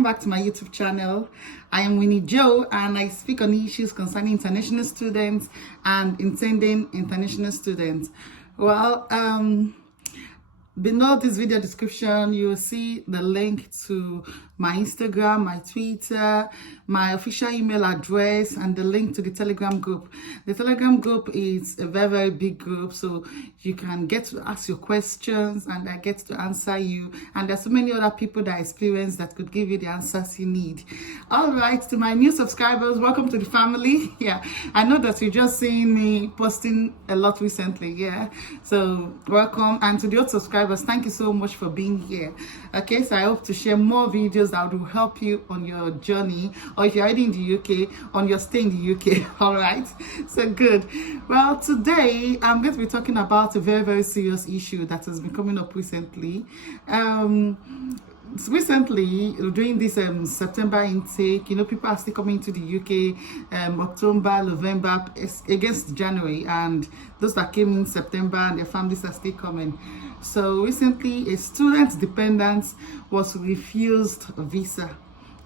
welcome back to my YouTube channel. I am Winnie Joe and I speak on issues concerning international students and intending international students. Well, below this video description, you will see the link to my Instagram, my Twitter, my official email address, and the link to the Telegram group. The Telegram group is a very, very big group, so you can get to ask your questions and I get to answer you. And there's so many other people that experience that could give you the answers you need. All right, to my new subscribers, welcome to the family. Yeah, I know that you're just seeing me posting a lot recently. Yeah, so welcome. And to the old subscribers, thank you so much for being here. Okay, so I hope to share more videos that will help you on your journey, or if you're already in the UK, on your stay in the UK. All right, so good. Well, today I'm going to be talking about a very, very serious issue that has been coming up recently. Recently, during this September intake, people are still coming to the UK October, November, against January, and those that came in September and their families are still coming. So recently, a student dependent was refused a visa.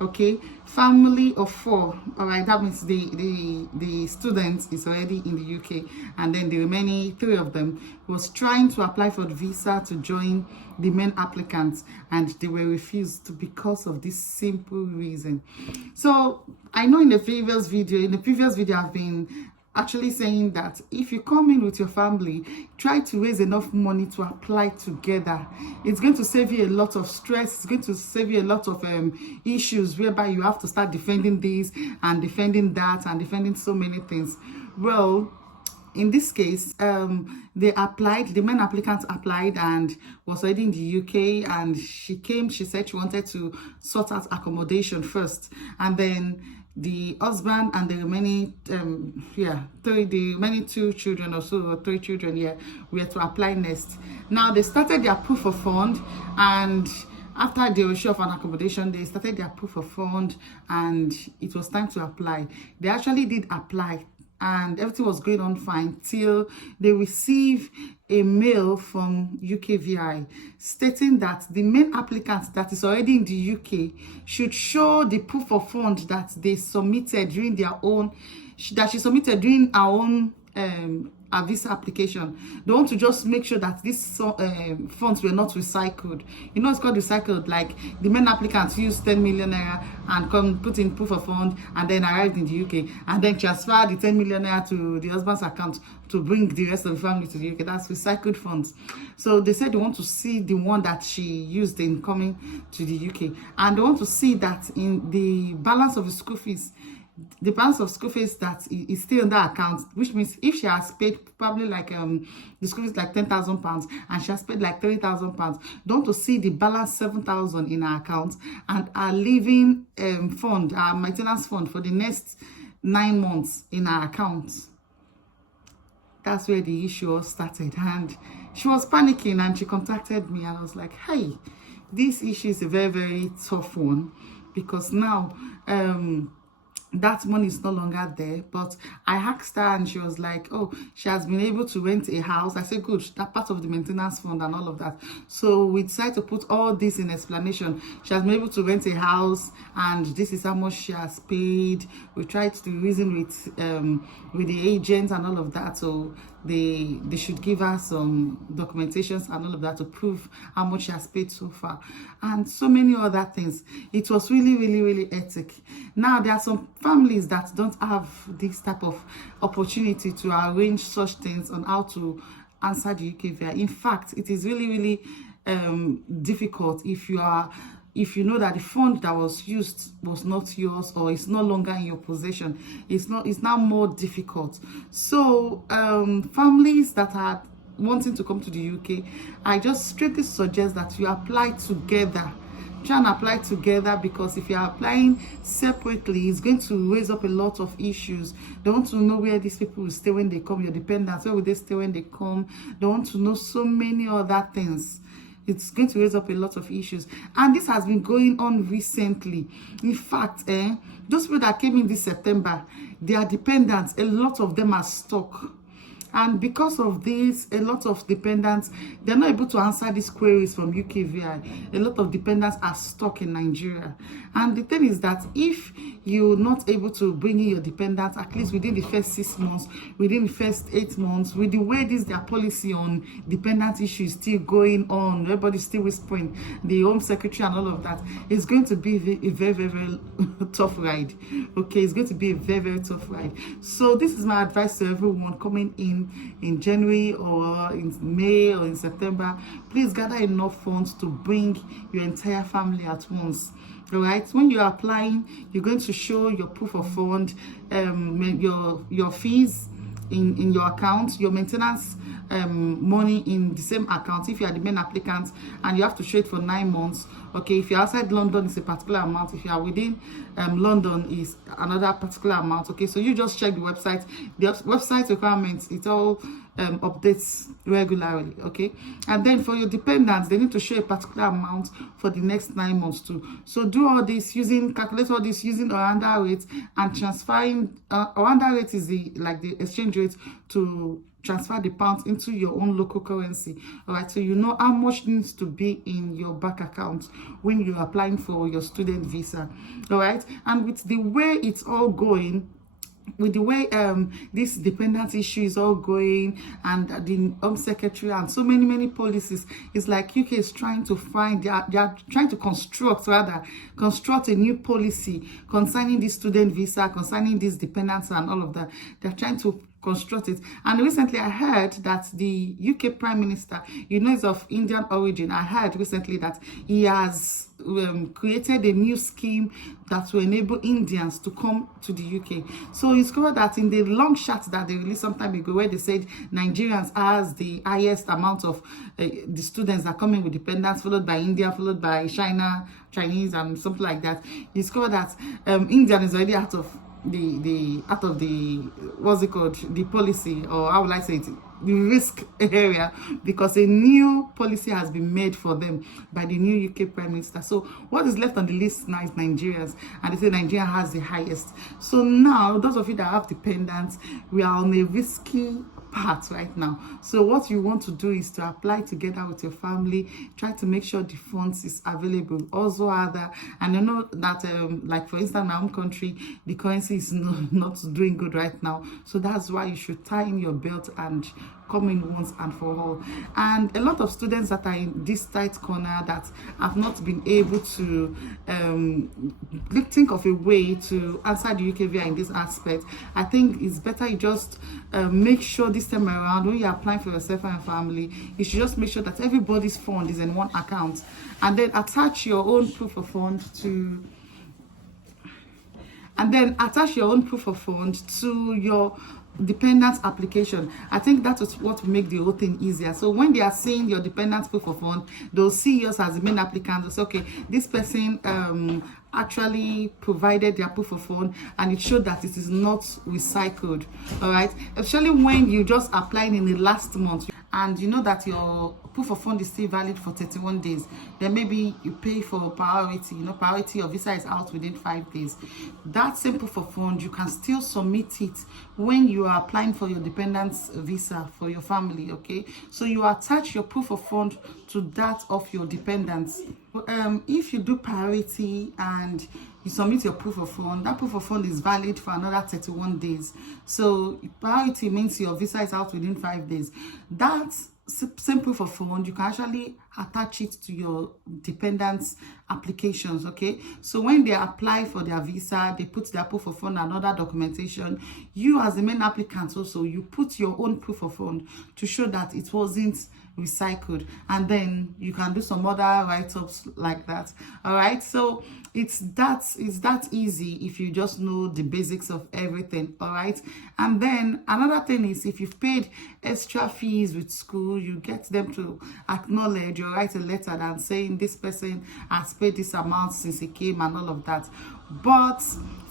Okay, family of 4. All right, that means the student is already in the UK, and then the remaining 3 of them was trying to apply for the visa to join the main applicants, and they were refused because of this simple reason. So I know in the previous video I've been actually saying that if you come in with your family, try to raise enough money to apply together. It's going to save you a lot of stress. It's going to save you a lot of issues whereby you have to start defending this and defending that and defending so many things. Well, in this case, they applied, the main applicant applied and was already in the UK, and she said she wanted to sort out accommodation first, and then the husband and the remaining the remaining 2 children or so, or 3 children were to apply next. Now they started their proof of fund, and after they were sure of an accommodation, they started their proof of fund and it was time to apply. They actually did apply and everything was going on fine till they received a mail from UKVI stating that the main applicant that is already in the UK should show the proof of fund that they submitted during their own, that she submitted during our own a visa application. They want to just make sure that these funds were not recycled. It's called recycled, like the main applicants used 10 million naira and come put in proof of fund and then arrived in the UK and then transfer the 10 million naira to the husband's account to bring the rest of the family to the UK. That's recycled funds. So they said they want to see the one that she used in coming to the UK, and they want to see that in the balance of the school fees, the balance of school fees that is still in that account, which means if she has paid probably like the school fees like £10,000 and she has paid like £3,000, don't to see the balance 7,000 in her account and our living fund, our maintenance fund for the next 9 months in her account. That's where the issue started, and she was panicking and she contacted me, and I was like, hey, this issue is a very, very tough one, because now that money is no longer there. But I asked her and she was like, oh, she has been able to rent a house. I said, good, that part of the maintenance fund and all of that. So we decided to put all this in explanation. She has been able to rent a house and this is how much she has paid. We tried to reason with the agent and all of that, so they should give us some documentations and all of that to prove how much she has paid so far, and so many other things. It was really, really, really hectic. Now there are some families that don't have this type of opportunity to arrange such things on how to answer the UKVI. In fact, it is really, really difficult if you know that the fund that was used was not yours or is no longer in your possession. It's now more difficult. So families that are wanting to come to the UK, I just strictly suggest that you apply together. Try and apply together, because if you're applying separately, it's going to raise up a lot of issues. They want to know where these people will stay when they come, your dependents, where will they stay when they come. They want to know so many other things. It's going to raise up a lot of issues, and this has been going on recently. In fact, those people that came in this September, they are dependents. A lot of them are stuck. And because of this, a lot of dependents, they're not able to answer these queries from UKVI. A lot of dependents are stuck in Nigeria. And the thing is that if you're not able to bring in your dependents, at least within the first 6 months, within the first 8 months, with the way this their policy on dependent issues still going on, everybody's still whispering, the Home Secretary and all of that, it's going to be a very, very, very tough ride. Okay, it's going to be a very, very tough ride. So this is my advice to everyone coming in January or in May or in September. Please gather enough funds to bring your entire family at once. All right, when you're applying, you're going to show your proof of fund, your fees in your account, your maintenance money in the same account if you are the main applicant, and you have to show it for 9 months. Okay, if you're outside London, it's a particular amount. If you are within London, is another particular amount. Okay, so you just check the website. The website requirements, it all updates regularly. Okay, and then for your dependents, they need to show a particular amount for the next 9 months too. So do all this calculate all this using Oranda rate and transferring. Oranda rate is the exchange rate to transfer the pounds into your own local currency. All right, so you know how much needs to be in your bank account when you're applying for your student visa. All right, and with the way it's all going, with the way this dependent issue is all going, and the Home Secretary and so many policies, it's like UK is trying to find, they are trying to construct a new policy concerning this student visa, concerning these dependents and all of that. They're trying to construct it. And recently I heard that the UK Prime Minister, is of Indian origin. I heard recently that he has created a new scheme that will enable Indians to come to the UK. So it's covered that in the long shot that they released some time ago, where they said Nigerians has the highest amount of the students that come in with dependents, followed by India, followed by China, Chinese, and something like that. It's covered that Indian is already out of the what's it called, the policy, or how will I say it, the risk area, because a new policy has been made for them by the new UK Prime Minister. So what is left on the list now is Nigerians, and they say Nigeria has the highest. So now those of you that have dependents, we are on a risky part right now. So what you want to do is to apply together with your family, try to make sure the funds is available. Also other, and I know that like for instance, my home country, the currency is not doing good right now. So that's why you should tie in your belt and come in once and for all. And a lot of students that are in this tight corner that have not been able to think of a way to answer the UKVI in this aspect, I think it's better you just make sure this time around, when you're applying for yourself and your family, you should just make sure that everybody's fund is in one account, and then attach your own proof of fund to your dependent application. I think that is what will make the whole thing easier. So when they are seeing your dependent proof of fund, they'll see yours as the main applicant. They'll say, okay, this person actually provided their proof of fund, and it showed that it is not recycled. All right, especially when you just applying in the last month and you know that your proof of fund is still valid for 31 days, then maybe you pay for priority. Priority of visa is out within 5 days. That same proof of fund, you can still submit it when you are applying for your dependence visa for your family. Okay, so you attach your proof of fund to that of your dependents. If you do priority and you submit your proof of fund, that proof of fund is valid for another 31 days. So priority means your visa is out within 5 days. That same proof of fund, you can actually attach it to your dependents applications. Okay, so when they apply for their visa, they put their proof of fund and other documentation. You as the main applicant also, you put your own proof of fund to show that it wasn't recycled, and then you can do some other write-ups like that. All right, so it's that easy if you just know the basics of everything. All right, and then another thing is, if you've paid extra fees with school, you get them to acknowledge or write a letter and saying this person has paid this amount since he came and all of that. But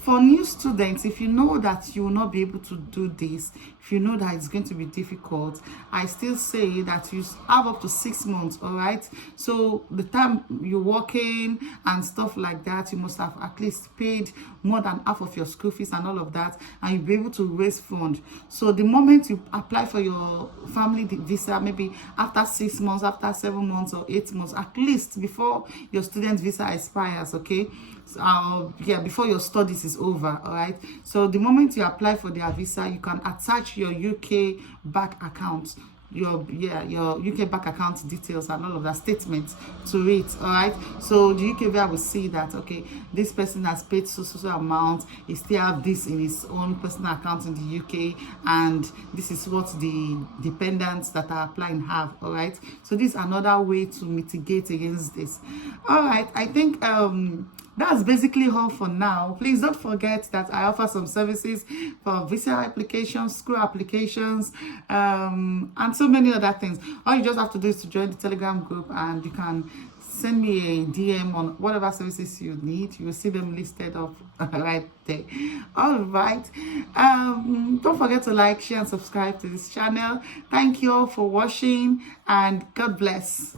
For new students, if you know that you will not be able to do this, if you know that it's going to be difficult, I still say that you have up to 6 months, all right? So the time you're working and stuff like that, you must have at least paid more than half of your school fees and all of that, and you'll be able to raise funds. So the moment you apply for your family visa, maybe after 6 months, after 7 months or 8 months, at least before your student visa expires, okay? Yeah, before your studies is over, all right? So the moment you apply for their visa, you can attach your UK bank account, your UK bank account details and all of that statements to it, all right? So the UK visa will see that, okay, this person has paid so amount, he still have this in his own personal account in the UK, and this is what the dependents that are applying have, all right? So this is another way to mitigate against this. All right, I think that's basically all for now. Please don't forget that I offer some services for visa applications, school applications, and so many other things. All you just have to do is to join the Telegram group, and you can send me a DM on whatever services you need. You will see them listed up right there. All right. Don't forget to like, share, and subscribe to this channel. Thank you all for watching, and God bless.